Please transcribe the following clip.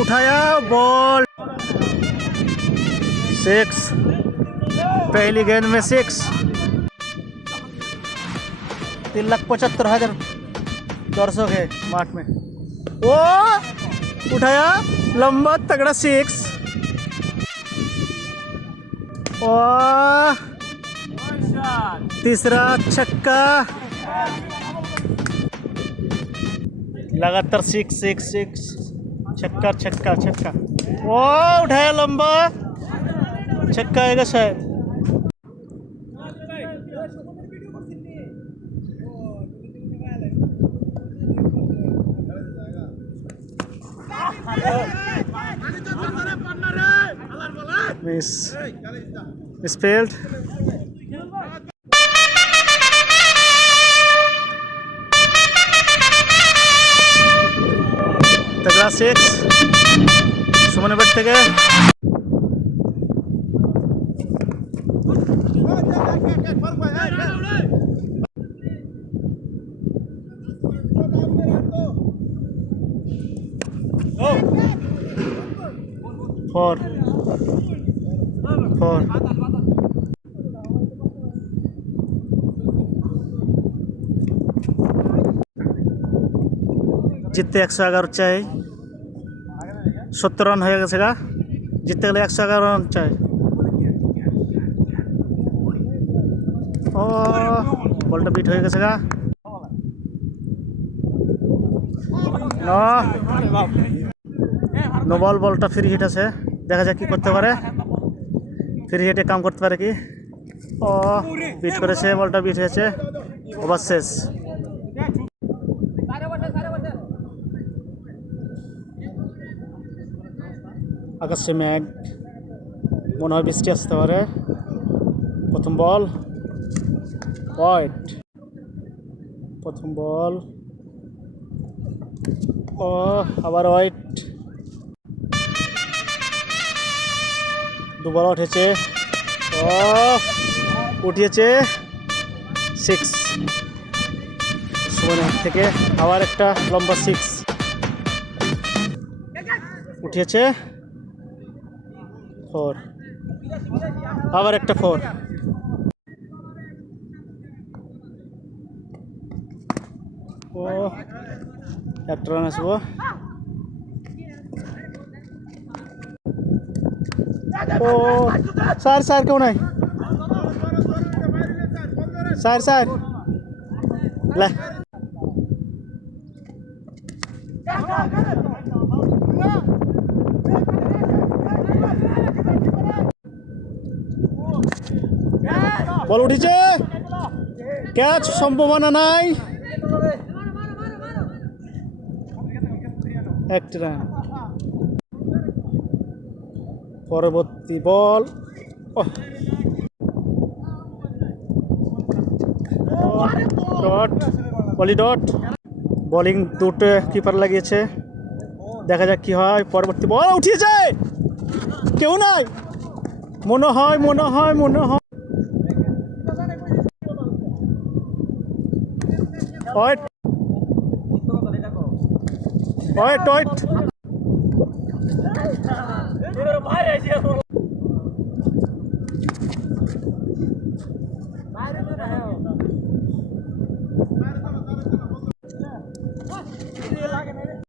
उठाया बॉल 6 पहली गेंद में 6 3,75,000 दर्शक है माठ में। ओ उठाया लंबा तगड़ा 6 और तीसरा छक्का लगातार 6 6 6 छक्का छक्का छक्का। ओ उठाया लंबा छक्का आएगा शायद। Miss failed. तगड़ा 6 सुमन बैठ থেকে 4 জিততে 111 চাই। 70 রান হয়ে গেছে গা, জিততে গেলে 111 রান চাই। ও বলটা বিট হয়ে গেছে গা। নো বল, বলটা ফ্রি হিট আছে, দেখা যাক কি করতে পারে। ফ্রি হিটে কাম করতে পারে কি। ও বিট করেছে, বলটা বিট হয়েছে, ওভার শেষ। আকাশে মেঘ, মনে হয় বৃষ্টি আসতে পারে। প্রথম বল ওয়াইড, প্রথম বল ও আবার ওয়াইড। দুবার উঠেছে, ও উঠিয়েছে 6 সুমনের থেকে। আবার একটা লম্বা 6 উঠিয়েছে 4, আবার একটা 4। ও একটা রান আসবো। ও স্যার কেউ নাই, স্যার লে বল উঠেছে, ক্যাচ সম্ভাবনা নাই, একটা রান। পরবর্তী বল ডট, বলি ডট। বোলিং দুটো কিপার লাগিয়েছে, দেখা যাক কি হয়। পরবর্তী বল উঠিয়েছে, কেউ নাই, মনে হয় ওয়েট